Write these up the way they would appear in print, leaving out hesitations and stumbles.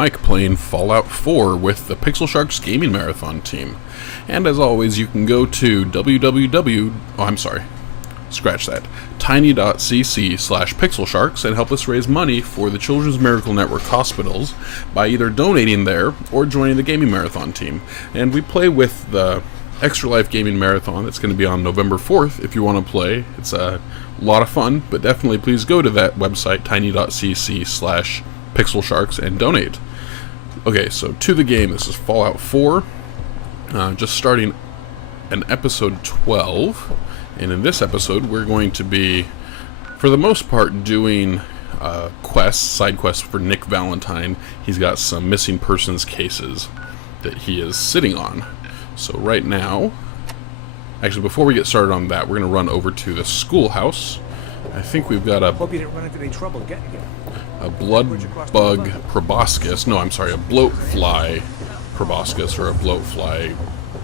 Cellistmike playing Fallout 4 with the Pixel Sharks Gaming Marathon team. And as always, you can go to tiny.cc/pixelsharks and help us raise money for the Children's Miracle Network hospitals by either donating there or joining the Gaming Marathon team. And we play with the ExtraLife Gaming Marathon. It's going to be on November 4th if you want to play. It's a lot of fun, but definitely please go to that website, tiny.cc/pixelsharks, and donate. Okay, so to the game. This is Fallout 4, just starting an episode 12, and in this episode we're going to be, for the most part, doing side quests for Nick Valentine. He's got some missing persons cases that he is sitting on. So right now, actually before we get started on that, we're going to run over to the schoolhouse. I think we've got Hope you didn't run into any trouble getting here. a blood bug proboscis. No, I'm sorry, a bloatfly proboscis, or a bloatfly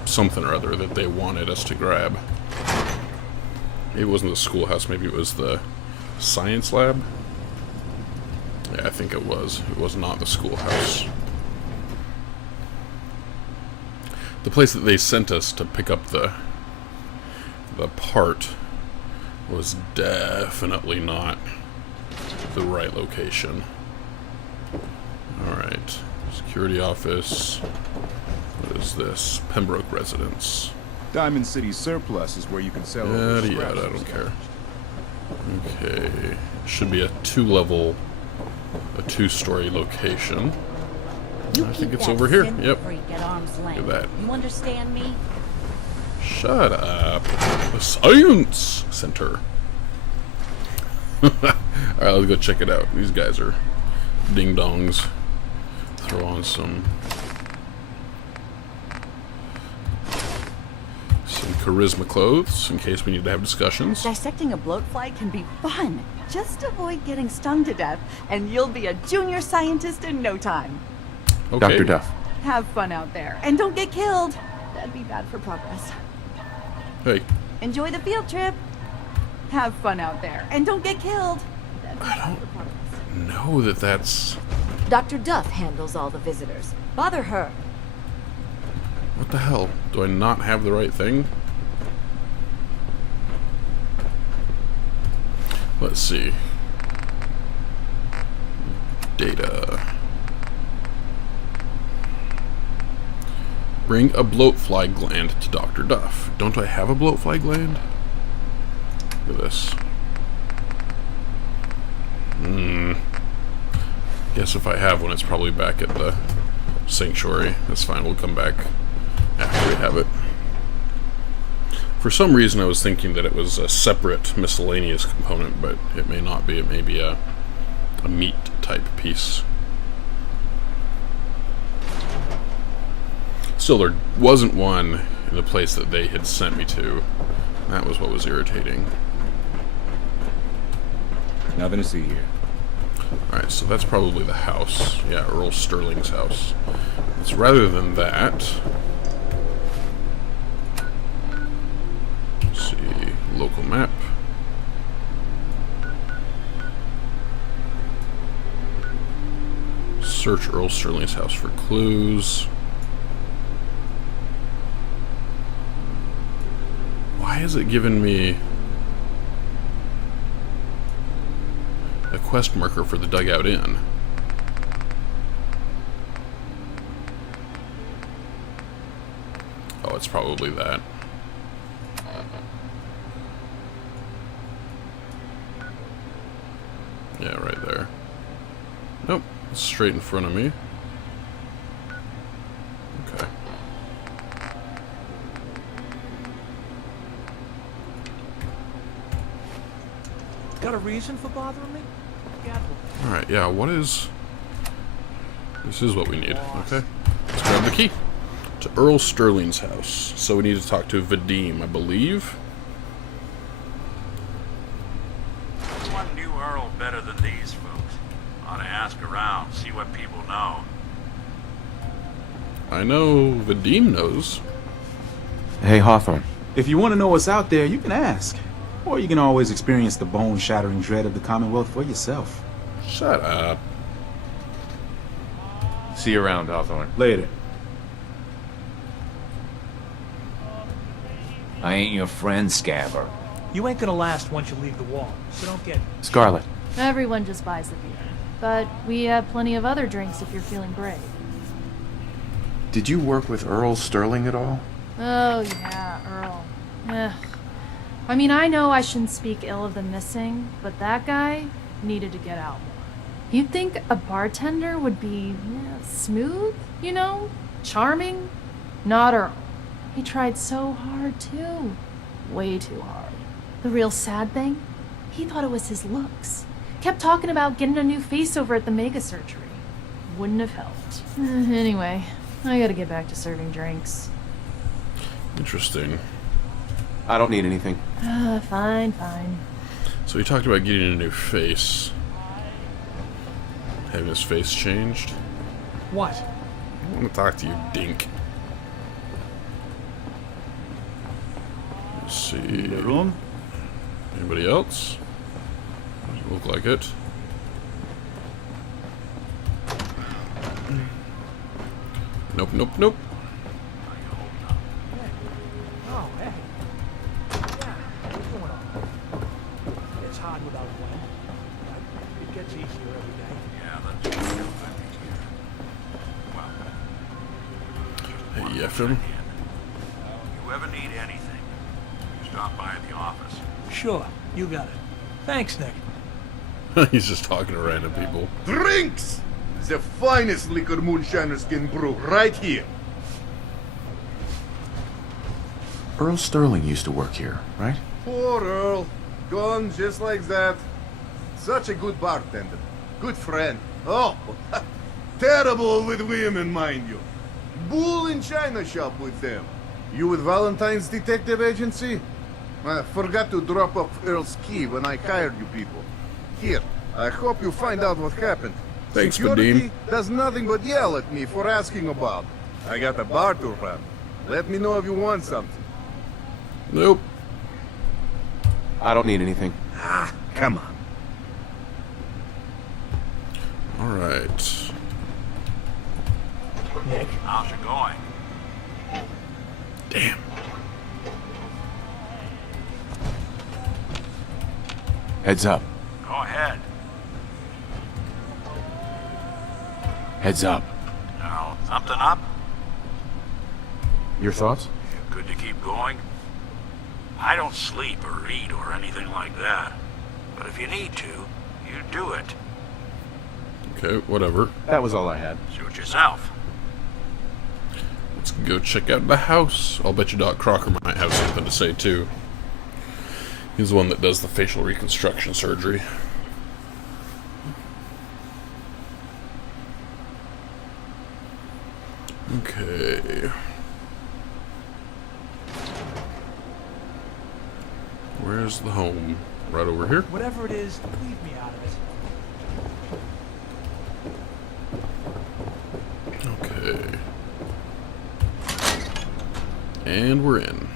something or other that they wanted us to grab. Maybe it wasn't the schoolhouse, maybe it was the science lab. Yeah, I think it was. It was not the schoolhouse. The place that they sent us to pick up the part was definitely not the right location. Alright. Security office. What is this? Pembroke residence. Diamond City Surplus is where you can sell Yada yada, I don't care. Okay. Should be a two-story location. I think it's over here. Yep. Look at that. You understand me? Shut up. The Science Center. Alright, let's go check it out. These guys are ding-dongs. Throw on some charisma clothes in case we need to have discussions. Dissecting a bloatfly can be fun. Just avoid getting stung to death, and you'll be a junior scientist in no time. Okay. Dr. Duff. Have fun out there, and don't get killed. That'd be bad for progress. Hey. Enjoy the field trip. Have fun out there, and don't get killed. That'd be bad for progress. Know that that's... Dr. Duff handles all the visitors. Bother her. What the hell? Do I not have the right thing? Let's see. Data. Bring a bloatfly gland to Dr. Duff. Don't I have a bloatfly gland? Look at this. Guess if I have one, it's probably back at the sanctuary. That's fine, we'll come back after we have it. For some reason I was thinking that it was a separate miscellaneous component, but it may not be. It may be a meat type piece. Still, there wasn't one in the place that they had sent me to. That was what was irritating. Nothing to see here. Alright, so that's probably the house. Yeah, Earl Sterling's house. It's rather than that. Let's see. Local map. Search Earl Sterling's house for clues. Why is it giving me a quest marker for the Dugout Inn? Oh, it's probably that. Yeah, right there. Nope, it's straight in front of me. Okay. Got a reason for bothering me? Alright, yeah, what is... This is what we need, okay. Let's grab the key to Earl Sterling's house. So we need to talk to Vadim, I believe. No one knew Earl better than these folks. Ought to ask around, see what people know. I know Vadim knows. Hey, Hawthorne. If you want to know what's out there, you can ask. Or you can always experience the bone-shattering dread of the Commonwealth for yourself. Shut up. See you around, Hawthorne. Later. I ain't your friend, Scabber. You ain't gonna last once you leave the wall, so don't get... Scarlet. Everyone just buys the beer. But we have plenty of other drinks if you're feeling brave. Did you work with Earl Sterling at all? Oh, yeah, Earl. Ugh. I mean, I know I shouldn't speak ill of the missing, but that guy needed to get out more. You'd think a bartender would be smooth, you know? Charming? Not Earl. He tried so hard, too. Way too hard. The real sad thing? He thought it was his looks. Kept talking about getting a new face over at the mega surgery. Wouldn't have helped. Anyway, I gotta get back to serving drinks. Interesting. I don't need anything. Fine. So he talked about getting a new face. Having his face changed. What? I want to talk to you, Dink. Let's see. The room? Anybody else? Doesn't look like it. Nope. Oh, hey. Yeah, what's going on? It's hard without Glenn. But it gets easier every day. Yeah, that's true. Well, Hey, Yefim. you ever need anything, you stop by the office. Sure, you got it. Thanks, Nick. He's just talking to random people. Drinks! The finest liquor moonshiners can brew right here. Earl Sterling used to work here, right? Poor Earl. Gone just like that. Such a good bartender. Good friend. Oh, terrible with women, mind you. Bull in china shop with them. You with Valentine's Detective Agency? I forgot to drop off Earl's key when I hired you people. Here, I hope you find out what happened. Thanks, Security Vadim. does nothing but yell at me for asking about. I got a bar to run. Let me know if you want something. Nope. I don't need anything. Ah, come on. Alright. Nick? How's it going? Damn. Heads up. Go ahead. Heads up. Now, something up? Your thoughts? Good to keep going? I don't sleep or eat or anything like that. But if you need to, you do it. Okay, whatever. That was all I had. Suit yourself. Let's go check out the house. I'll bet you Doc Crocker might have something to say too. He's the one that does the facial reconstruction surgery. Okay. Where's the home? Right over here? Whatever it is, leave me out of it. Okay. And we're in.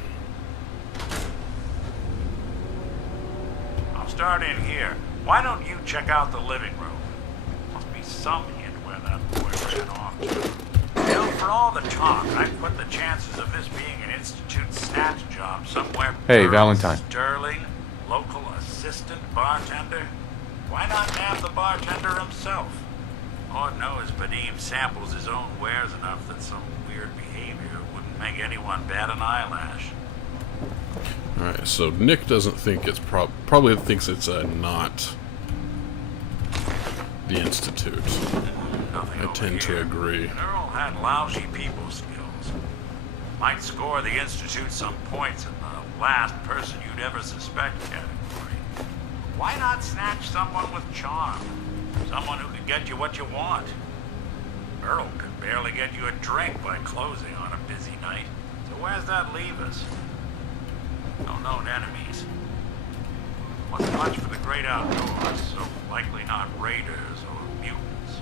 I'll start in here. Why don't you check out the living room? Must be some hint where that boy ran off to. Hell, for all the talk, I'd put the chances of this being an Institute snatch job somewhere. Hey, Valentine. Sterling, local assistant bartender. Why not nab the bartender himself? Lord knows Vadim samples his own wares enough that some weird behavior wouldn't make anyone bat an eyelash. Alright, so Nick doesn't think it's probably thinks it's not the Institute. Nothing I over tend to here. agree. Earl had lousy people skills. Might score the Institute some points in the last person you'd ever suspect category. Why not snatch someone with charm? Someone who could get you what you want. Earl could barely get you a drink by closing on a busy night. So where's that leave us? No known enemies. What's much for the great outdoors, so likely not raiders or mutants.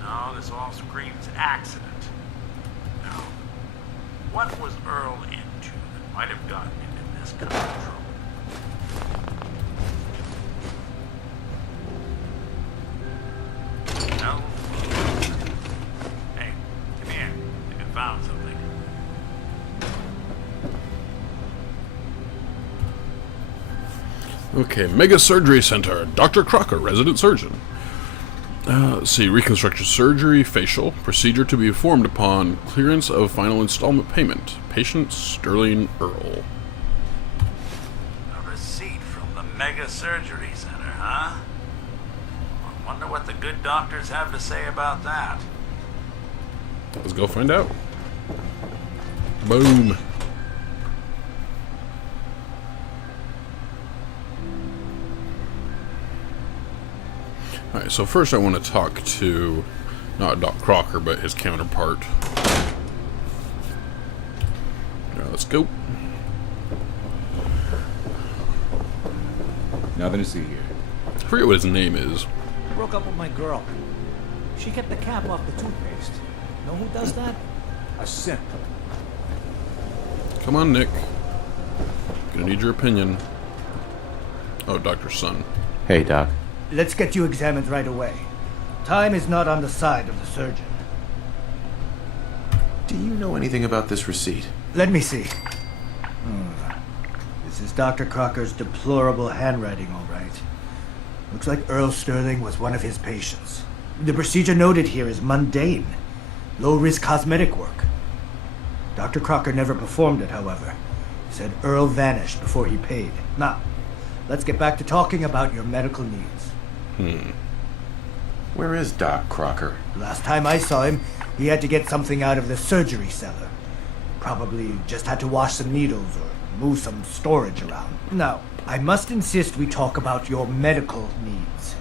No, this all screams accident. Now, what was Earl into that might have gotten him in this kind of trouble? No. found something. Okay, Mega Surgery Center. Dr. Crocker, resident surgeon. Let's see, reconstructive surgery, facial. Procedure to be performed upon clearance of final installment payment. Patient Sterling Earl. A receipt from the Mega Surgery Center, huh? I wonder what the good doctors have to say about that. Let's go find out. Boom. Alright, so first I want to talk to, not Doc Crocker, but his counterpart. Alright, let's go. Nothing to see here. I forget what his name is. Broke up with my girl. She kept the cap off the toothpaste. Know who does that? A simp. Come on, Nick. Gonna need your opinion. Oh, Dr. Sun. Hey, Doc. Let's get you examined right away. Time is not on the side of the surgeon. Do you know anything about this receipt? Let me see. This is Dr. Crocker's deplorable handwriting, all right. Looks like Earl Sterling was one of his patients. The procedure noted here is mundane. Low-risk cosmetic work. Dr. Crocker never performed it, however. He said Earl vanished before he paid. Now, let's get back to talking about your medical needs. Where is Doc Crocker? Last time I saw him, he had to get something out of the surgery cellar. Probably just had to wash some needles or move some storage around. Now, I must insist we talk about your medical needs.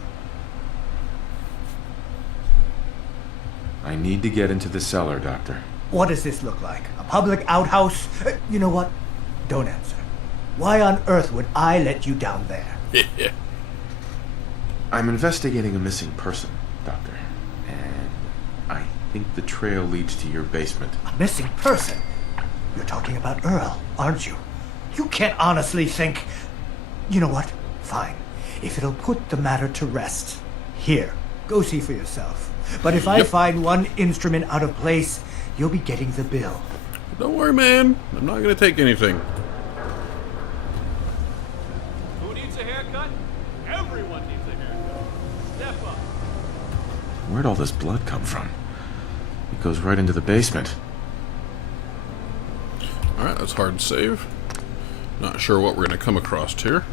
I need to get into the cellar, Doctor. What does this look like? A public outhouse? You know what? Don't answer. Why on earth would I let you down there? I'm investigating a missing person, Doctor. And I think the trail leads to your basement. A missing person? You're talking about Earl, aren't you? You can't honestly think... You know what? Fine. If it'll put the matter to rest. Here, go see for yourself. But if I find one instrument out of place, you'll be getting the bill. Don't worry, man. I'm not gonna take anything. Who needs a haircut? Everyone needs a haircut. Step up. Where'd all this blood come from? It goes right into the basement. Alright, that's hard to save. Not sure what we're gonna come across here.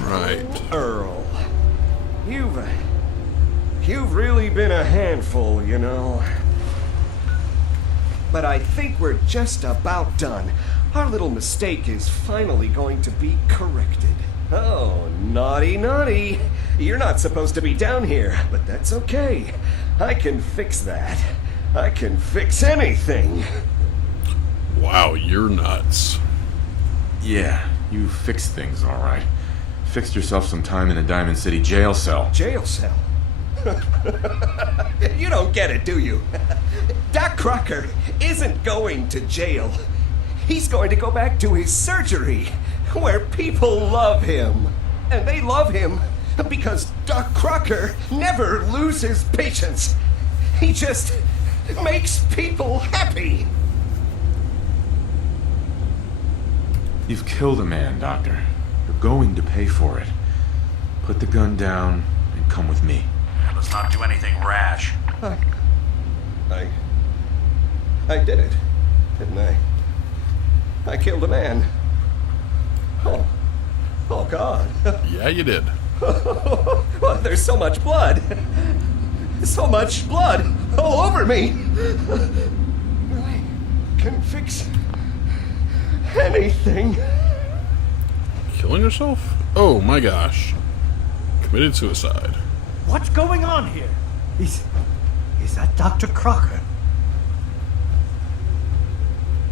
Right. Earl, you've really been a handful, you know. But I think we're just about done. Our little mistake is finally going to be corrected. Oh, naughty, naughty. You're not supposed to be down here, but that's okay. I can fix that. I can fix anything. Wow, you're nuts. Yeah, you fixed things, all right. Fixed yourself some time in a Diamond City jail cell. Jail cell? You don't get it, do you? Doc Crocker isn't going to jail. He's going to go back to his surgery, where people love him. And they love him because Doc Crocker never loses patience. He just makes people happy. You've killed a man, Doctor. You're going to pay for it. Put the gun down and come with me. Let's not do anything rash. I did it, didn't I? I killed a man. Oh God. Yeah, you did. Well, there's so much blood. So much blood all over me. I can fix anything. Killing yourself? Oh my gosh. Committed suicide. What's going on here? Is that Dr. Crocker?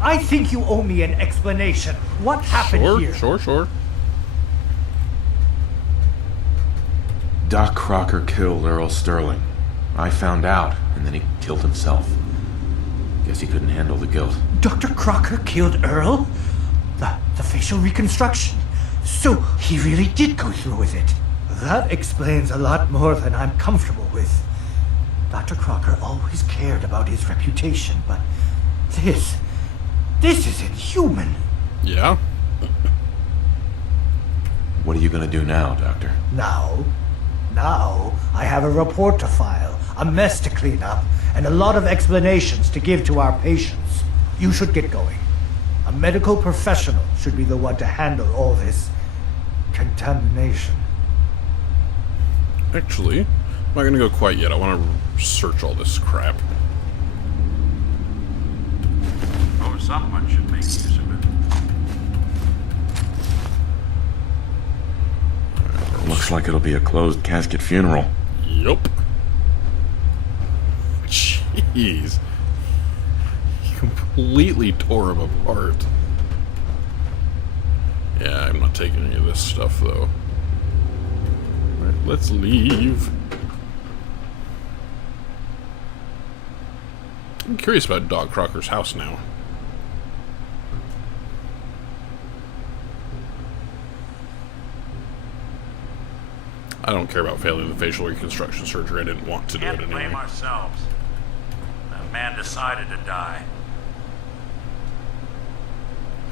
I think you owe me an explanation. What happened here? Sure. Doc Crocker killed Earl Sterling. I found out, and then he killed himself. Guess he couldn't handle the guilt. Dr. Crocker killed Earl? The facial reconstruction? So he really did go through with it. That explains a lot more than I'm comfortable with. Dr. Crocker always cared about his reputation, but this is inhuman. Yeah? What are you gonna do now, Doctor? Now I have a report to file, a mess to clean up, and a lot of explanations to give to our patients. You should get going. A medical professional should be the one to handle all this contamination. Actually, I'm not gonna go quite yet. I want to search all this crap. Oh, someone should make use of it. Looks like it'll be a closed casket funeral. Yup. Jeez. He completely tore him apart. Yeah, I'm not taking any of this stuff, though. Alright, let's leave. I'm curious about Doc Crocker's house now. I don't care about failing the facial reconstruction surgery. I didn't want to do it Can't blame anyway. ourselves. That man decided to die.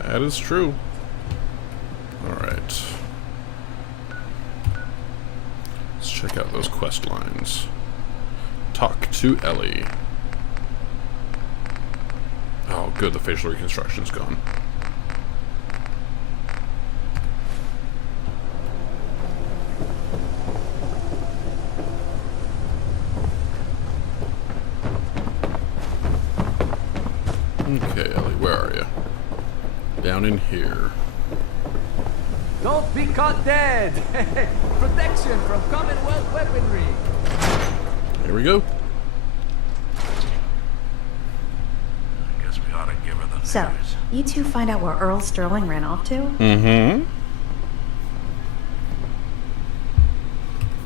That is true. Alright. Let's check out those quest lines. Talk to Ellie. Oh, good. The facial reconstruction's gone. Okay, Ellie, where are you? Down in here. Don't be caught dead! Protection from Commonwealth weaponry! Here we go. I guess we ought to give her the news. So, you two find out where Earl Sterling ran off to? Mm-hmm.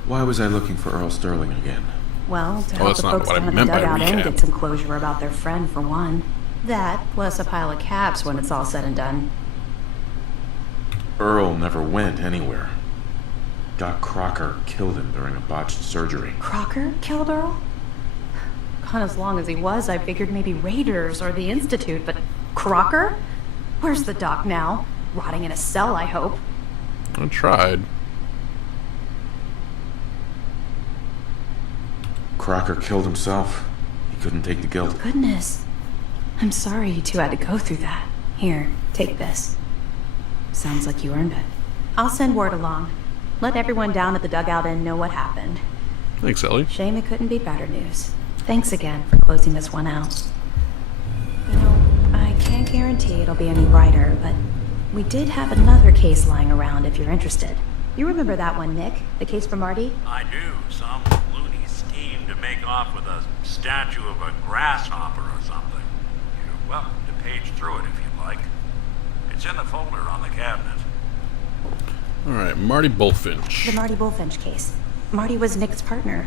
Why was I looking for Earl Sterling again? Well, to Oh, help that's the not folks what I down at the meant by dugout and recap. get some closure about their friend, for one. That, plus a pile of caps when it's all said and done. Earl never went anywhere. Doc Crocker killed him during a botched surgery. Crocker killed Earl? Gone as long as he was, I figured maybe Raiders or the Institute, but Crocker? Where's the doc now? Rotting in a cell, I hope. I tried. Crocker killed himself. He couldn't take the guilt. Goodness. I'm sorry you two had to go through that. Here, take this. Sounds like you earned it. I'll send word along. Let everyone down at the dugout inn know what happened. Thanks, Ellie. Shame it couldn't be better news. Thanks again for closing this one out. You know, I can't guarantee it'll be any brighter, but we did have another case lying around if you're interested. You remember that one, Nick? The case for Marty? I do. Some loony scheme to make off with a statue of a grasshopper or something. You're welcome to page through it if you'd like. It's in the folder on the cabinet. Alright, Marty Bullfinch. The Marty Bullfinch case. Marty was Nick's partner.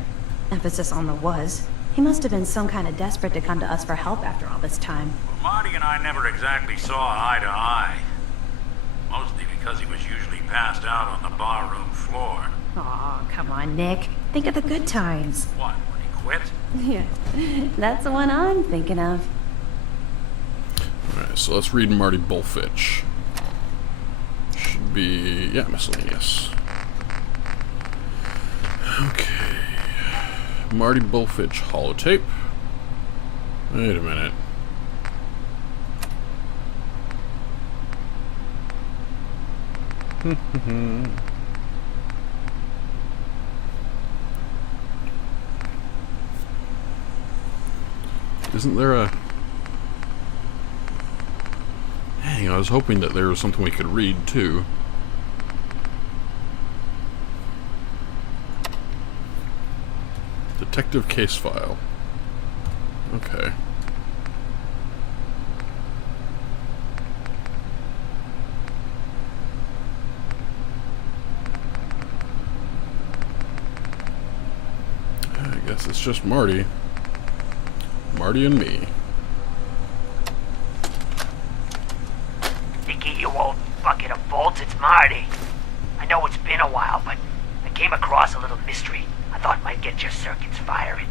Emphasis on the was. He must have been some kind of desperate to come to us for help after all this time. Well, Marty and I never exactly saw eye to eye. Mostly because he was usually passed out on the barroom floor. Aw, come on, Nick. Think of the good times. What, when he quit? Yeah, that's the one I'm thinking of. Alright, so let's read Marty Bullfinch. Should be, yeah, miscellaneous. Okay. Marty Bullfinch holotape. Wait a minute. Isn't there a... Dang, I was hoping that there was something we could read, too. Detective case file. Okay. I guess it's just Marty. Marty and me. Dicky, you old bucket of bolts, it's Marty. know it's been a while, but I came across a little mystery I thought might get your circuits firing.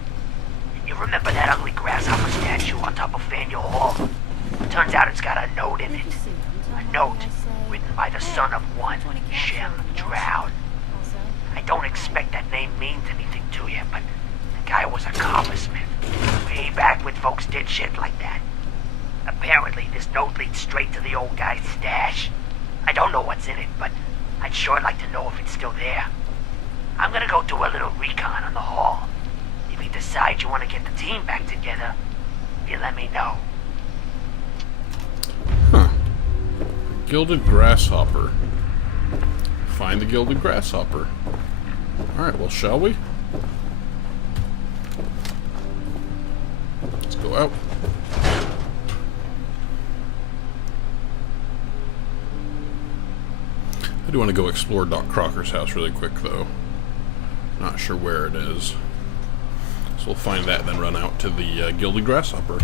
You remember that ugly grasshopper statue on top of Faneuil Hall? Turns out it's got a note in it. A note written by the son of one, Shem Drown. I don't expect that name means anything to you, but the guy was a coppersmith. Way back when folks did shit like that. Apparently, this note leads straight to the old guy's stash. I don't know what's in it, but I'd sure like to know if it's still there. I'm gonna go do a little recon on the hall. If you decide you want to get the team back together, you let me know. Huh. Gilded Grasshopper. Find the Gilded Grasshopper. Alright, well, shall we? Let's go out. I do want to go explore Doc Crocker's house really quick, though. Not sure where it is. So we'll find that, then run out to the Gilded Grasshopper.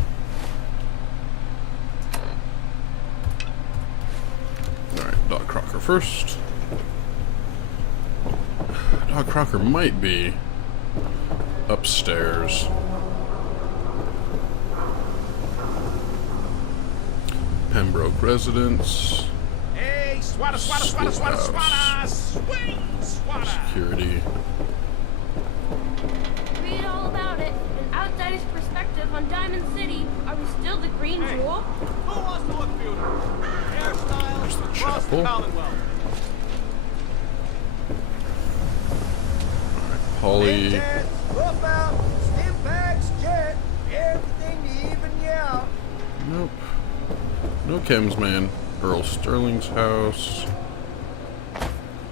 Alright, Doc Crocker first. Doc Crocker might be upstairs. Pembroke Residence. Hey, swada, swada, swada, swada, swada! Swing, swada! Security. Read all about it. An outsider's perspective on Diamond City. Are we still the Green Jewel? Who wants to look beautiful? Hairstyles There's the across the chapel. Commonwealth. Alright, Polly. Swap out, stim packs, jet, everything even, yeah. Nope. No chems, man. Earl Sterling's house.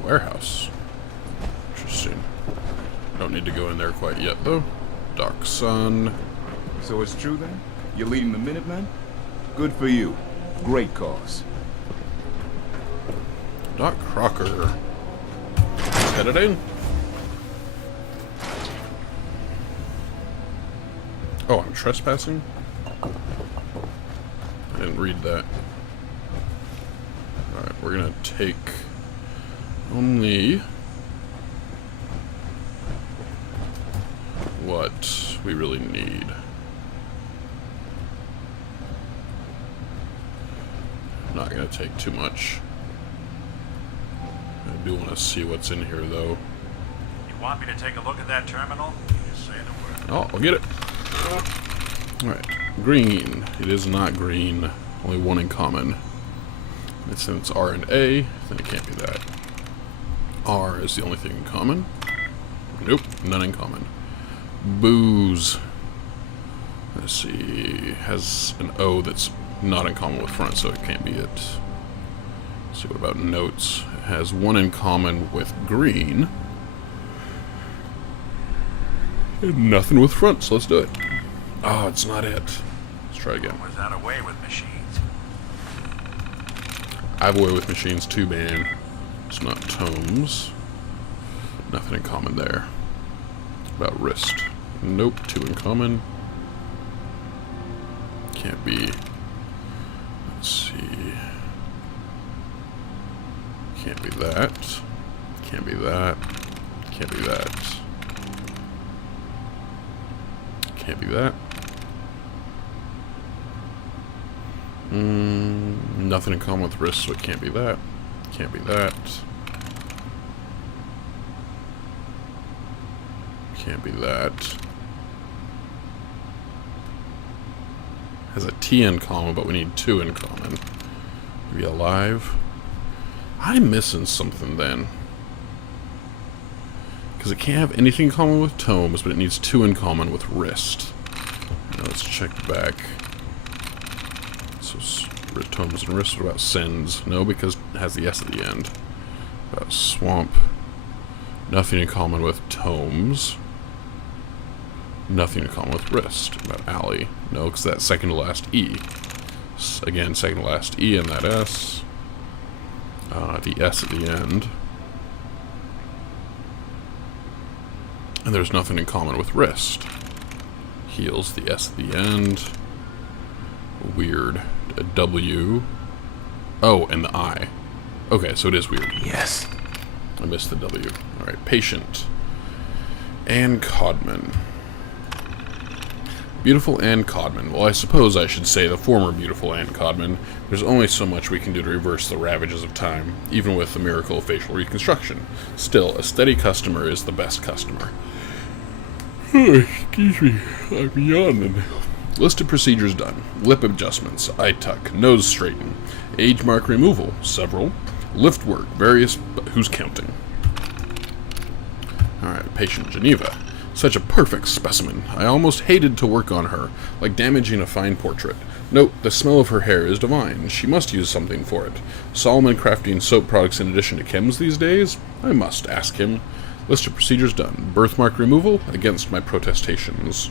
Warehouse. Interesting. Don't need to go in there quite yet, though. Doc Sun. So it's true then? You're leading the Minutemen? Good for you. Great cause. Doc Crocker. Let's head it in. Oh, I'm trespassing? I didn't read that. Alright, we're gonna take only what we really need. Not gonna take too much. I do want to see what's in here, though. You want me to take a look at that terminal? You just say the word. Oh, I'll get it. Alright, green. It is not green. Only one in common. And since it's R and A, then it can't be that. R is the only thing in common. Nope, none in common. Booze. Let's see. Has an O that's not in common with front, so it can't be it. Let's see, what about notes? It has one in common with green. And nothing with front, so let's do it. Oh, it's not it. Let's try again. Was that away with machines? I have a way with machines too, man. It's not tomes. Nothing in common there. About wrist. Nope, two in common. Can't be. Let's see. Can't be that. Can't be that. Can't be that. Can't be that. Nothing in common with wrist, so it can't be that. Can't be that. Can't be that. Has a T in common, but we need two in common. Maybe alive. I'm missing something then. Because it can't have anything in common with tomes, but it needs two in common with wrist. Now let's check back. So tomes and wrist. What about sends? No, because it has the S at the end. About swamp. Nothing in common with tomes. Nothing in common with wrist. About alley. No, because that's second to last E. Again, second to last E in that S. The S at the end. And there's nothing in common with wrist. Heels, the S at the end. Weird. A W. Oh, and the I. Okay, so it is weird. Yes. I missed the W. Alright, patient. Anne Codman. Beautiful Anne Codman. Well, I suppose I should say the former beautiful Anne Codman. There's only so much we can do to reverse the ravages of time, even with the miracle of facial reconstruction. Still, a steady customer is the best customer. Excuse me, I'm yawning. List of procedures done. Lip adjustments, eye tuck, nose straighten, age mark removal, several. Lift work, various, but who's counting? Alright, patient Geneva. Such a perfect specimen. I almost hated to work on her, like damaging a fine portrait. Note, the smell of her hair is divine. She must use something for it. Solomon crafting soap products in addition to chems these days? I must ask him. List of procedures done. Birthmark removal, against my protestations.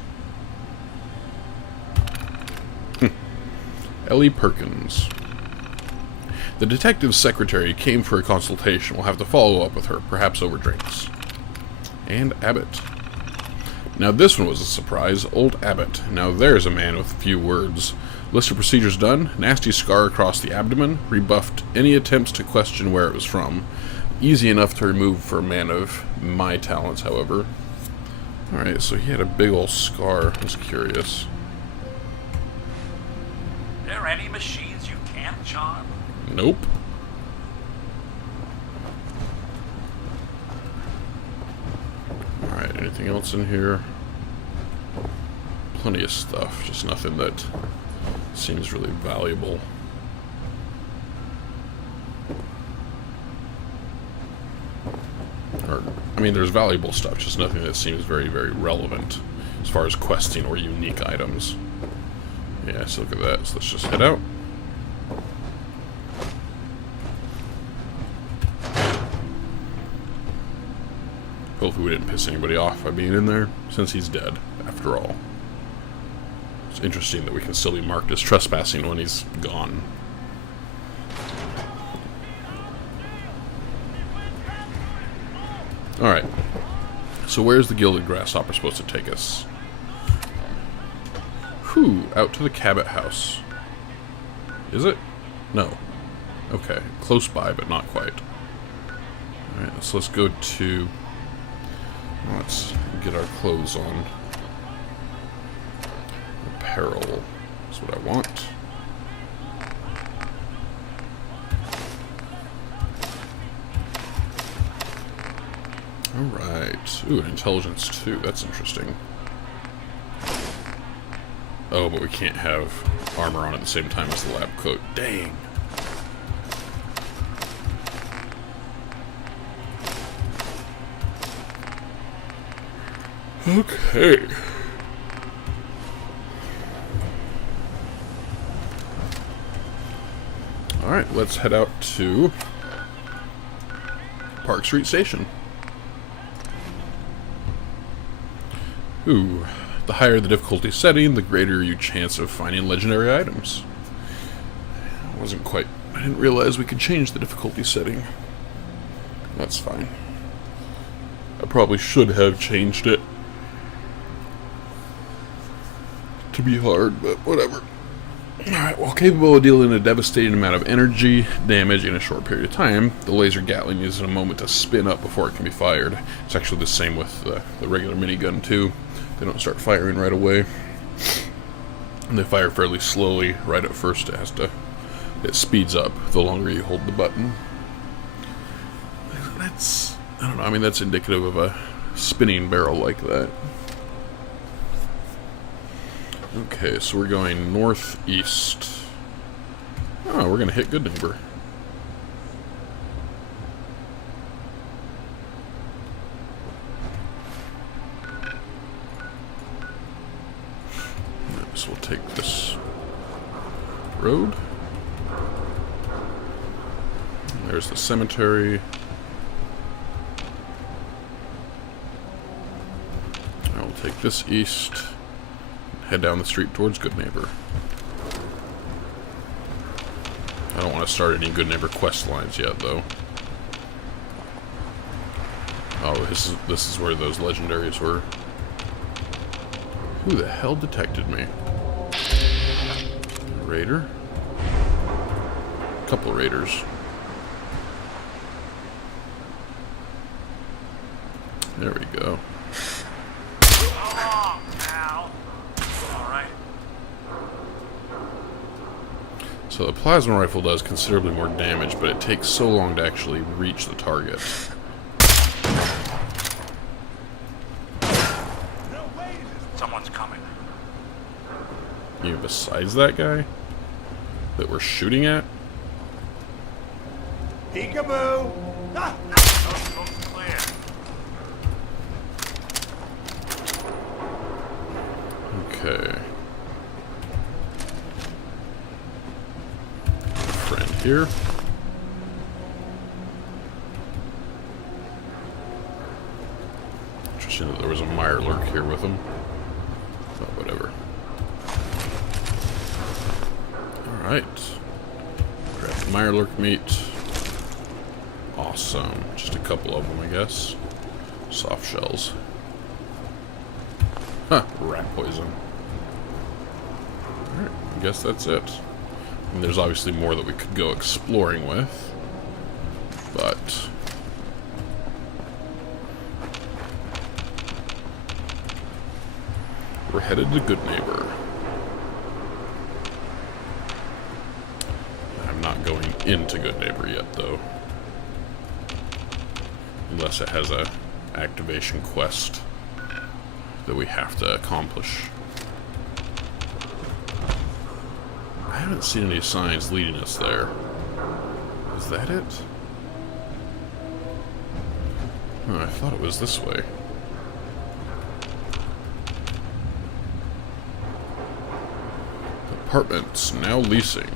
Ellie Perkins. The detective's secretary came for a consultation. We'll have to follow up with her, perhaps over drinks. And Abbott. Now this one was a surprise. Old Abbott. Now there's a man with few words. List of procedures done. Nasty scar across the abdomen. Rebuffed any attempts to question where it was from. Easy enough to remove for a man of my talents, however. Alright, so he had a big old scar. I was curious. There any machines you can't charm? Nope. Alright, anything else in here? Plenty of stuff, just nothing that seems really valuable. Or, I mean, there's valuable stuff, just nothing that seems very, very relevant as far as questing or unique items. Yeah, so look at that. So let's just head out. Hopefully we didn't piss anybody off by being in there, since he's dead, after all. It's interesting that we can still be marked as trespassing when he's gone. Alright. So where's the Gilded Grasshopper supposed to take us? Whew, out to the Cabot house. Is it? No. Okay, close by, but not quite. Alright, so let's go to... Let's get our clothes on. Apparel is what I want. Alright. Ooh, intelligence 2. That's interesting. Oh, but we can't have armor on at the same time as the lab coat. Dang. Okay. Alright, let's head out to Park Street Station. Ooh. The higher the difficulty setting, the greater your chance of finding legendary items. I didn't realize we could change the difficulty setting. That's fine. I probably should have changed it to be hard, but whatever. Alright, while capable of dealing a devastating amount of energy damage in a short period of time, the laser Gatling uses a moment to spin up before it can be fired. It's actually the same with the regular minigun too. They don't start firing right away. And they fire fairly slowly right at first. It speeds up the longer you hold the button. That's, I don't know, I mean that's indicative of a spinning barrel like that. Okay, so we're going northeast. Oh, we're gonna hit Good Neighbor. So we'll take this road. There's the cemetery. I will take this east. Head down the street towards Good Neighbor. I don't want to start any Good Neighbor quest lines yet, though. Oh, this is where those legendaries were. Who the hell detected me? Raider? A couple raiders. There we go. So the plasma rifle does considerably more damage, but it takes so long to actually reach the target. Someone's coming. Even besides that guy that we're shooting at? Peekaboo! Ah! Okay. Friend here. Interesting that there was a Mirelurk here with him. But whatever. Alright. Grab the Mirelurk meat. Awesome. Just a couple of them, I guess. Soft shells. Huh, rat poison. Alright, I guess that's it. And there's obviously more that we could go exploring with. But we're headed to Good Neighbor. I'm not going into Good Neighbor yet, though. Unless it has a activation quest that we have to accomplish. I haven't seen any signs leading us there. Is that it? Oh, I thought it was this way. Apartments now leasing.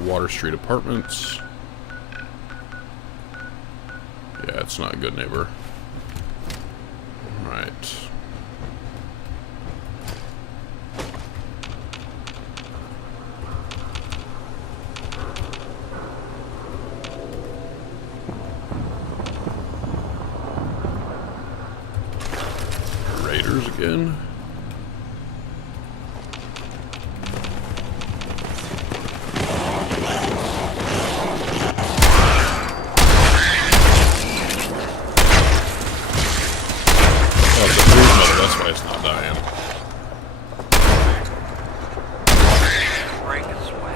Water Street Apartments. Yeah, it's not a Good Neighbor. Right. Raiders again. That's why it's not dying.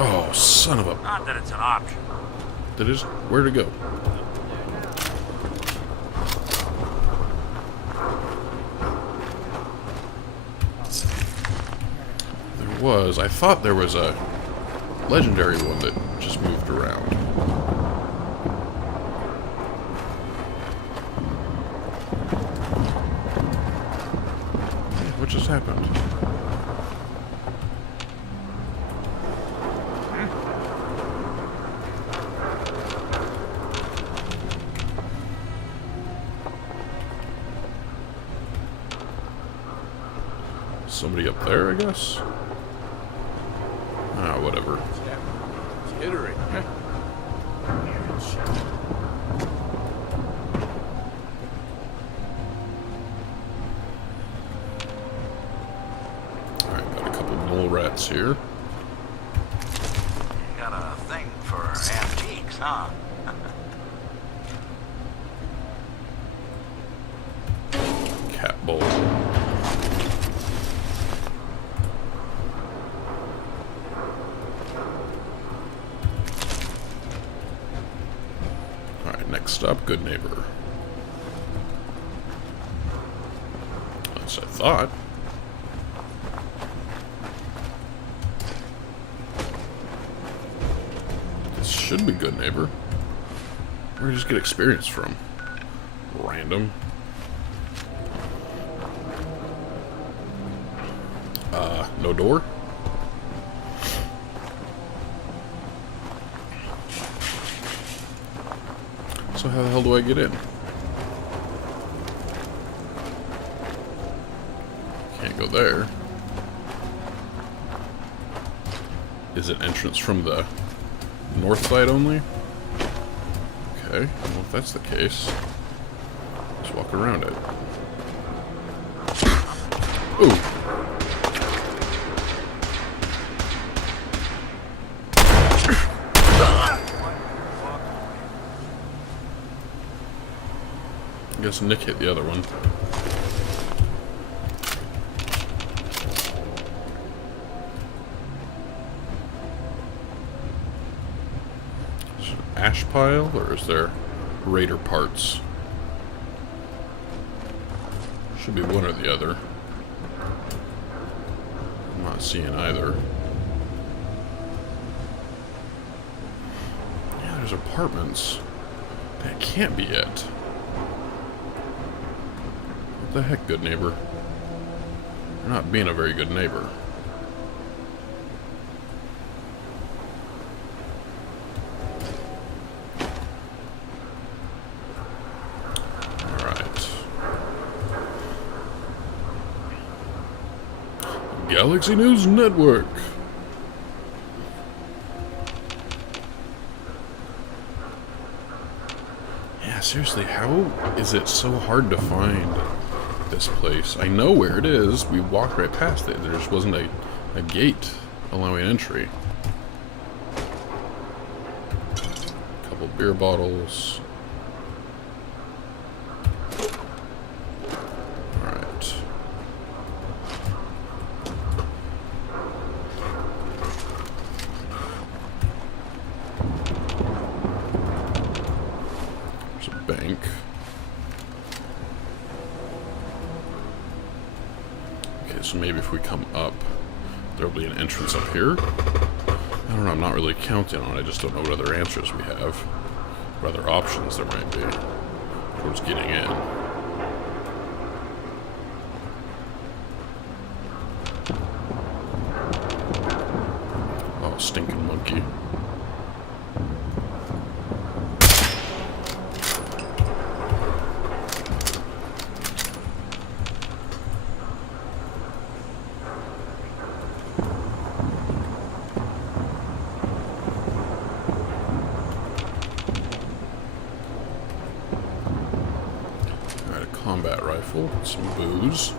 Oh, son of a... Not that it's an option. That is... Where'd it go? There was... I thought there was a legendary one that just moved around. What just happened? Somebody up there, I guess? Ah, whatever. Jittering. Alright, got a couple mole rats here. You got a thing for antiques, huh? Cat bowl. Alright, next up, Good Neighbor. That's what I thought. This should be Good Neighbor. Where do you just get experience from? Random. No door? So how the hell do I get in? Can't go there. Is it entrance from the north side only? Okay, well if that's the case, let's walk around it. Ooh! I guess Nick hit the other one. Is it an ash pile, or is there raider parts? Should be one or the other. I'm not seeing either. Yeah, there's apartments. That can't be it. What the heck, good neighbor? You're not being a very good neighbor. Alright. Galaxy News Network. Yeah, seriously, how is it so hard to find this place? I know where it is. We walked right past it. There just wasn't a gate allowing entry. A couple beer bottles. Alright. There's a bank. Okay, so maybe if we come up, there'll be an entrance up here. I don't know, I'm not really counting on it. I just don't know what other answers we have. What other options there might be towards getting in. Oh, stinking monkey. Combat rifle, some booze.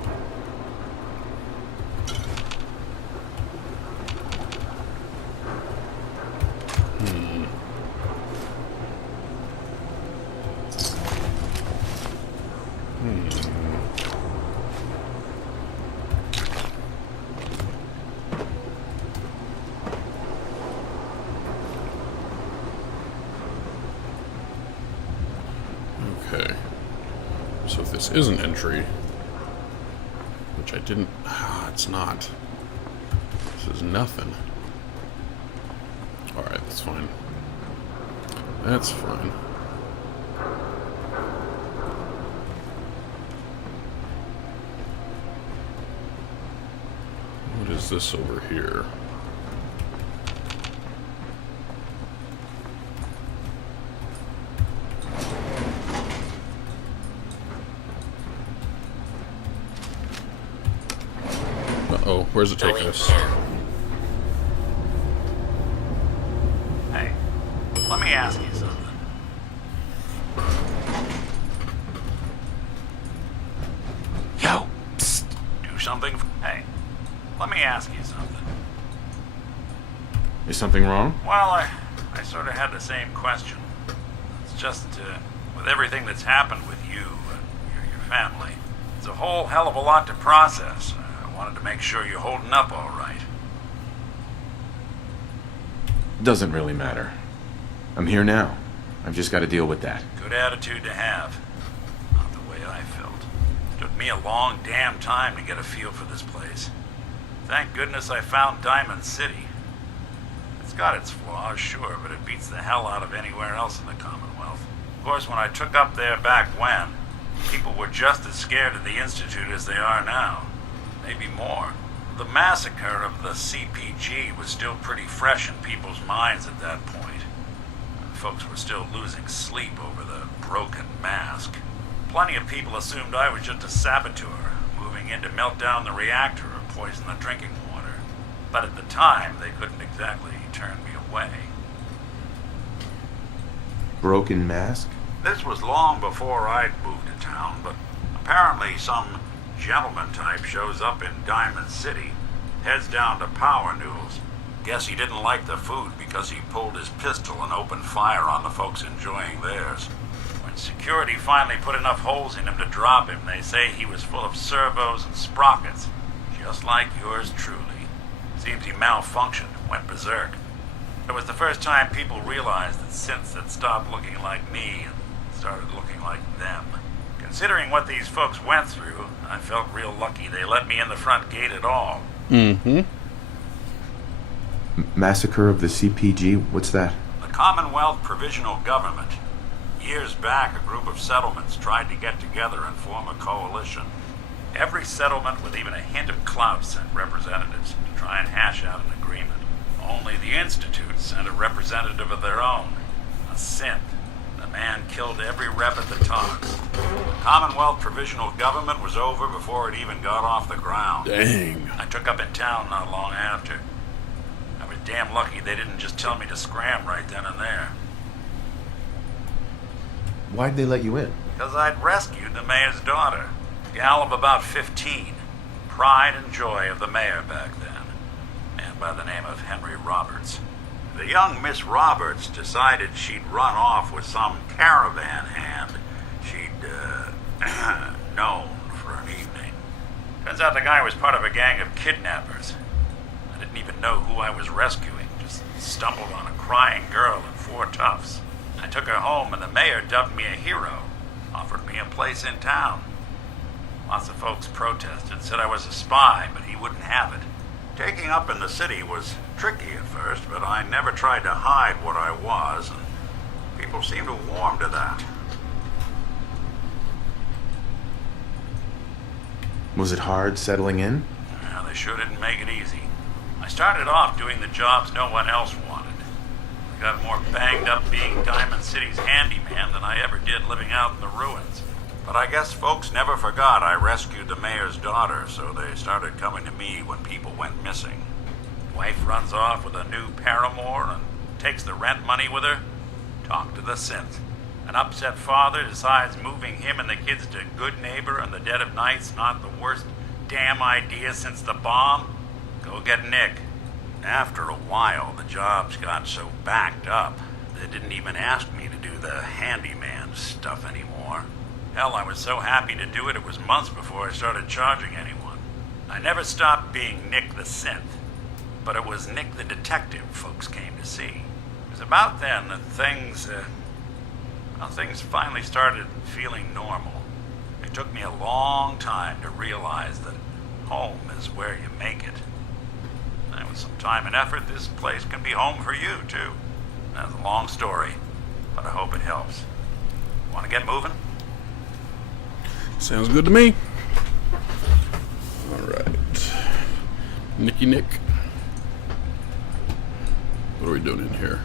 Okay. So if this is an entry, which I didn't... it's not. This is nothing. Alright, that's fine. That's fine. What is this over here? Uh-oh, where's it taking us? Hey, let me ask you something. Yo, psst, do something. Hey, let me ask you something. Is something wrong? Well, I sort of had the same question. It's just, with everything that's happened with you and your family, it's a whole hell of a lot to process. I wanted to make sure you're holding up all right. Doesn't really matter. I'm here now. I've just got to deal with that. Good attitude to have. Not the way I felt. Took me a long damn time to get a feel for this place. Thank goodness I found Diamond City. It's got its flaws, sure, but it beats the hell out of anywhere else in the Commonwealth. Of course, when I took up there back when, people were just as scared of the Institute as they are now. Maybe more. The massacre of the CPG was still pretty fresh in people's minds at that point. Folks were still losing sleep over the broken mask. Plenty of people assumed I was just a saboteur, moving in to melt down the reactor or poison the drinking water. But at the time, they couldn't exactly turn me away. Broken mask? This was long before I'd moved to town, but apparently some gentleman type shows up in Diamond City, heads down to Power Noodles. Guess he didn't like the food because he pulled his pistol and opened fire on the folks enjoying theirs. When security finally put enough holes in him to drop him, they say he was full of servos and sprockets, just like yours truly. Seems he malfunctioned, went berserk. It was the first time people realized that synths had stopped looking like me and started looking like them. Considering what these folks went through, I felt real lucky they let me in the front gate at all. Mm-hmm. Massacre of the CPG? What's that? The Commonwealth Provisional Government. Years back, a group of settlements tried to get together and form a coalition. Every settlement with even a hint of clout sent representatives to try and hash out an agreement. Only the Institute sent a representative of their own, a synth. The man killed every rep at the talks. The Commonwealth Provisional Government was over before it even got off the ground. Dang. I took up in town not long after. I was damn lucky they didn't just tell me to scram right then and there. Why'd they let you in? Because I'd rescued the mayor's daughter. A gal of about 15. Pride and joy of the mayor back then. Man by the name of Henry Roberts. The young Miss Roberts decided she'd run off with some caravan hand she'd, known for an evening. Turns out the guy was part of a gang of kidnappers. I didn't even know who I was rescuing. Just stumbled on a crying girl and 4 toughs. I took her home and the mayor dubbed me a hero. Offered me a place in town. Lots of folks protested, said I was a spy, but he wouldn't have it. Taking up in the city was tricky at first, but I never tried to hide what I was, and people seemed to warm to that. Was it hard settling in? Yeah, they sure didn't make it easy. I started off doing the jobs no one else wanted. I got more banged up being Diamond City's handyman than I ever did living out in the ruins. But I guess folks never forgot I rescued the mayor's daughter, so they started coming to me when people went missing. Wife runs off with a new paramour and takes the rent money with her. Talk to the synth. An upset father decides moving him and the kids to Good Neighbor in the dead of night's not the worst damn idea since the bomb. Go get Nick. After a while, the jobs got so backed up, they didn't even ask me to do the handyman stuff anymore. Hell, I was so happy to do it, it was months before I started charging anyone. I never stopped being Nick the synth, but it was Nick the detective folks came to see. It was about then that things finally started feeling normal. It took me a long time to realize that home is where you make it. And with some time and effort, this place can be home for you, too. That's a long story, but I hope it helps. Want to get moving? Sounds good to me. Alright. Nicky Nick. What are we doing in here?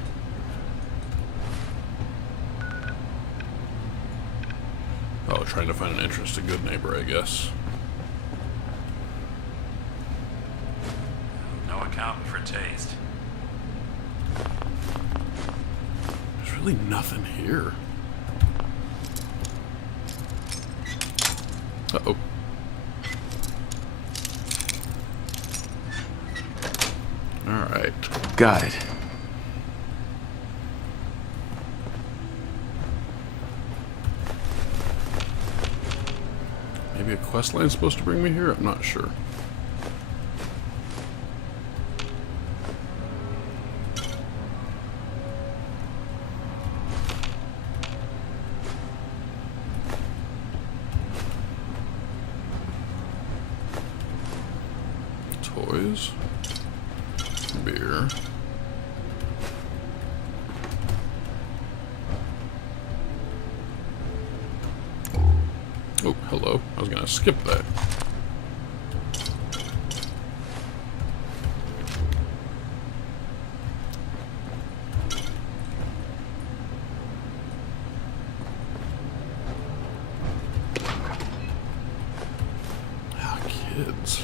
Oh, trying to find an entrance to Good Neighbor, I guess. No accounting for taste. There's really nothing here. Uh-oh. Alright. Got it. Maybe a quest line's supposed to bring me here? I'm not sure. Toys. Beer. Oh, hello. I was gonna skip that. Ah, kids.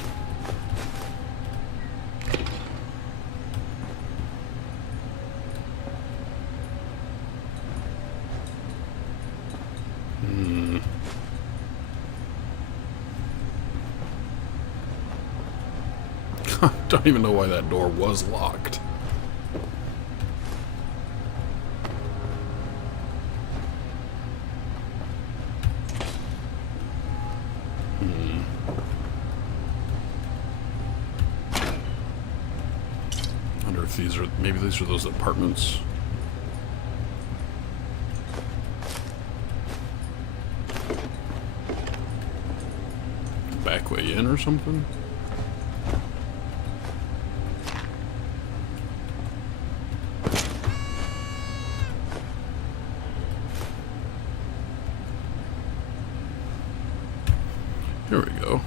I don't even know why that door was locked. if these are, maybe these are those apartments. Back way in or something? Here we go.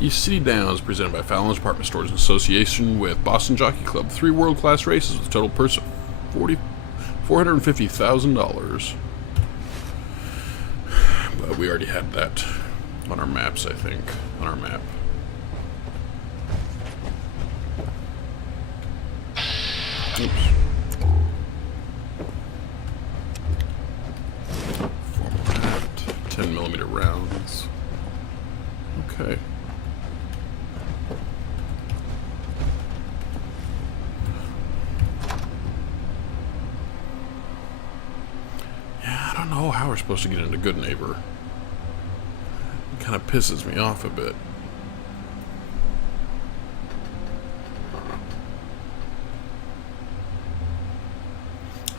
East City Downs, presented by Fallon's Department Stores in association with Boston Jockey Club. 3 world-class races with a total purse of $450,000. But we already had that on our maps, I think. On our map. Oops. 10mm rounds. Okay. Yeah, I don't know how we're supposed to get into Good Neighbor. It kind of pisses me off a bit.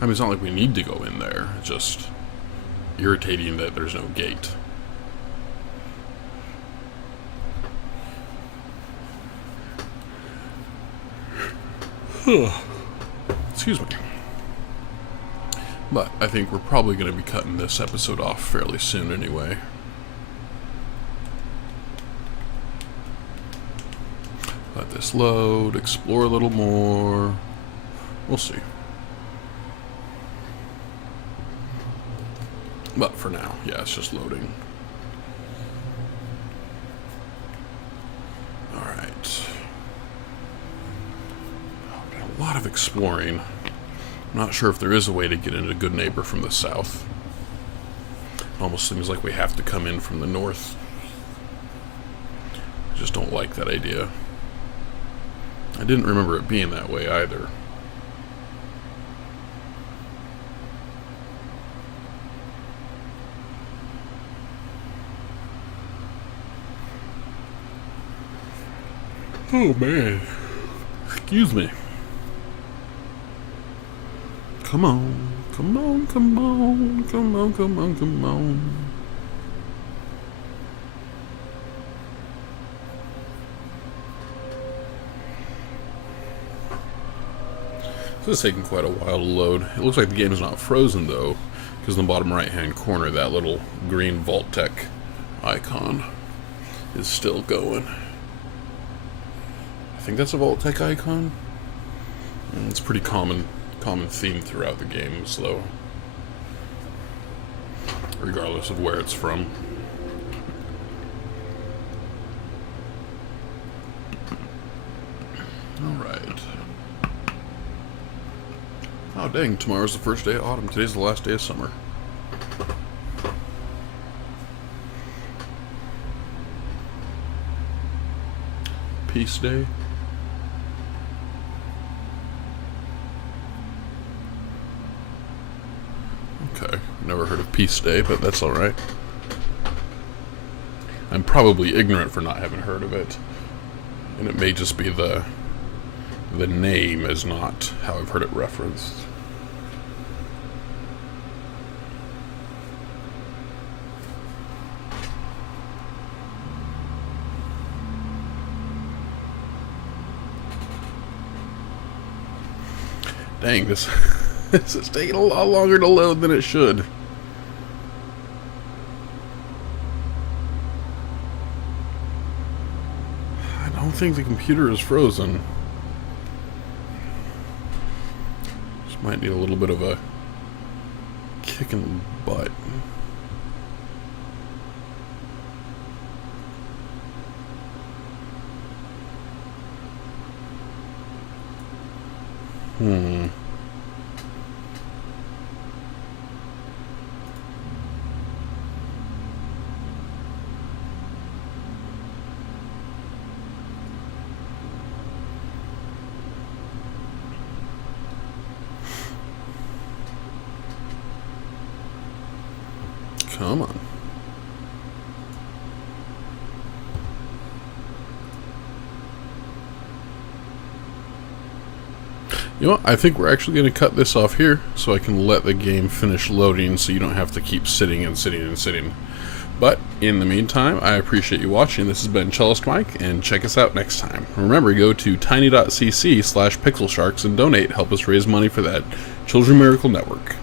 I mean, it's not like we need to go in there. It's just irritating that there's no gate. Excuse me. But I think we're probably going to be cutting this episode off fairly soon anyway. Let this load, explore a little more. We'll see. But for now, yeah, it's just loading. Alright. A lot of exploring. I'm not sure if there is a way to get into Good Neighbor from the south. It almost seems like we have to come in from the north. I just don't like that idea. I didn't remember it being that way either. Oh man. Excuse me. Come on. Come on, come on. Come on, come on, come on. This is taking quite a while to load. It looks like the game is not frozen though, because in the bottom right hand corner that little green Vault-Tec icon is still going. I think that's a Vault-Tec icon. It's pretty common theme throughout the games, though, regardless of where it's from. Alright. Oh dang, tomorrow's the first day of autumn. Today's the last day of summer. Peace Day. Okay, never heard of Peace Day, but that's alright. I'm probably ignorant for not having heard of it. And it may just be the name is not how I've heard it referenced. Dang, this is taking a lot longer to load than it should. I don't think the computer is frozen. Just might need a little bit of a kick in the butt. Come on. You know what? I think we're actually going to cut this off here so I can let the game finish loading so you don't have to keep sitting and sitting and sitting. But in the meantime, I appreciate you watching. This has been Cellistmike, and check us out next time. Remember, go to tiny.cc/pixelsharks and donate. Help us raise money for that Children Miracle Network.